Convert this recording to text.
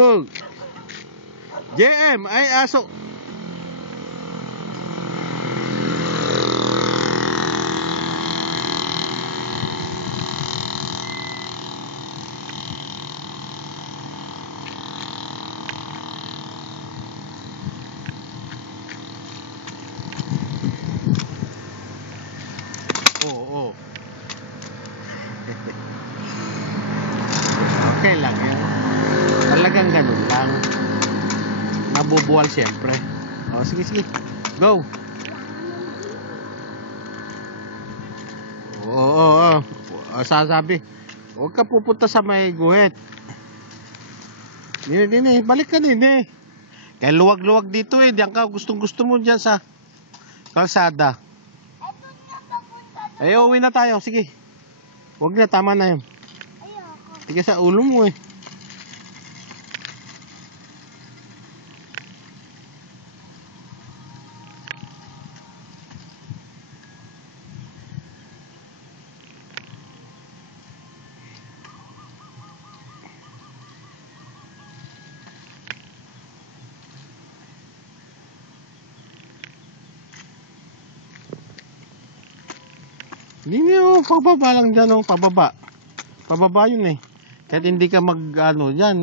Oh. JM, ay aso. Oo. Okay lang yan. Talagang ganun lang. Nabubuwal siyempre. O, sige, sige. Go. Oo. Sasabi, huwag ka pupunta sa may guhit. Dini. Balik ka din eh. Kaya luwag-luwag dito eh. Diyan ka, gustong-gusto mo dyan sa kalsada. Eh, uwi na tayo. Sige. Huwag na, tama na yun. Tiga sa ulo mo eh. Hindi mo, pababa lang dyan oh, pababa. Pababa yun eh. Kahit hindi ka mag ano, yan.